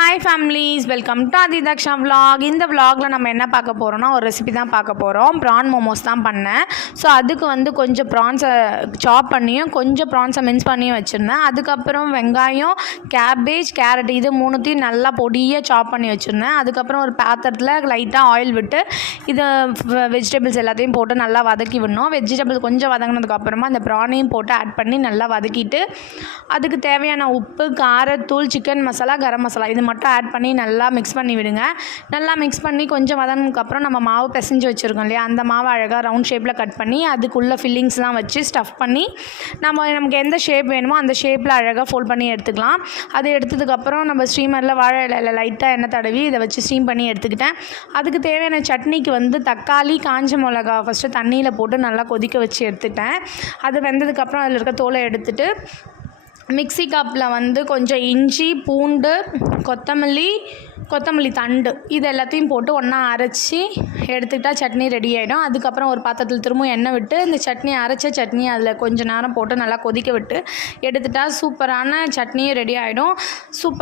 Hi families, welcome to Adhithaksha vlog. இந்த vlogல நம்ம என்ன பார்க்க போகிறோம்னா ஒரு ரெசிபி தான் பார்க்க போகிறோம். ப்ரான் மோமோஸ் தான் பண்ணேன். ஸோ அதுக்கு வந்து கொஞ்சம் ப்ரான்ஸை சாப் பண்ணியும் கொஞ்சம் ப்ரான்ஸை மின்ஸ் பண்ணியும் வச்சுருந்தேன். அதுக்கப்புறம் வெங்காயம், கேபேஜ், கேரட் இது மூணுத்தையும் நல்லா பொடியாக சாப் பண்ணி வச்சுருந்தேன். அதுக்கப்புறம் ஒரு பாத்திரத்தில் லைட்டாக ஆயில் விட்டு இது வெஜிடபிள்ஸ் எல்லாத்தையும் போட்டு நல்லா வதக்கி விடணும். வெஜிடபிள் கொஞ்சம் வதங்கினதுக்கப்புறமா அந்த ப்ரானையும் போட்டு ஆட் பண்ணி நல்லா வதக்கிட்டு அதுக்கு தேவையான உப்பு, காரத்தூள், சிக்கன் மசாலா, கரம் மசாலா இது மட்டும் ஆட் பண்ணி நல்லா மிக்ஸ் பண்ணி விடுங்க. நல்லா மிக்ஸ் பண்ணி கொஞ்சம் வதங்கினதுக்கப்புறம் நம்ம மாவு பிசைஞ்சு வச்சுருக்கோம் இல்லையா, அந்த மாவை அழகாக ரவுண்ட் ஷேப்பில் கட் பண்ணி அதுக்குள்ளே ஃபில்லிங்ஸ்லாம் வச்சு ஸ்டஃப் பண்ணி நமக்கு எந்த ஷேப் வேணுமோ அந்த ஷேப்பில் அழகாக ஃபோல்ட் பண்ணி எடுத்துக்கலாம். அது எடுத்ததுக்கப்புறம் நம்ம ஸ்டீமரில் வாழை இலையில் லைட்டாக எண்ணெய் தடவி இதை வச்சு ஸ்டீம் பண்ணி எடுத்துக்கிட்டேன். அதுக்கு தேவையான சட்னிக்கு வந்து தக்காளி, காஞ்ச மிளகா ஃபஸ்ட்டு தண்ணியில் போட்டு நல்லா கொதிக்க வச்சு எடுத்துட்டேன். அது வெந்ததுக்கப்புறம் அதில் இருக்க தோலை எடுத்துட்டு மிக்ஸி கப்பில் வந்து கொஞ்சம் இஞ்சி, பூண்டு, கொத்தமல்லி தண்டு இது எல்லாத்தையும் போட்டு ஒன்றா அரைச்சி எடுத்துக்கிட்டால் சட்னி ரெடி ஆகிடும். அதுக்கப்புறம் ஒரு பாத்திரத்தில் திரும்பவும் எண்ணெய் விட்டு இந்த சட்னி அரைச்ச சட்னி அதில் கொஞ்சம் நேரம் போட்டு நல்லா கொதிக்க விட்டு எடுத்துட்டால் சூப்பரான சட்னியும் ரெடி ஆகிடும். சூப்பர்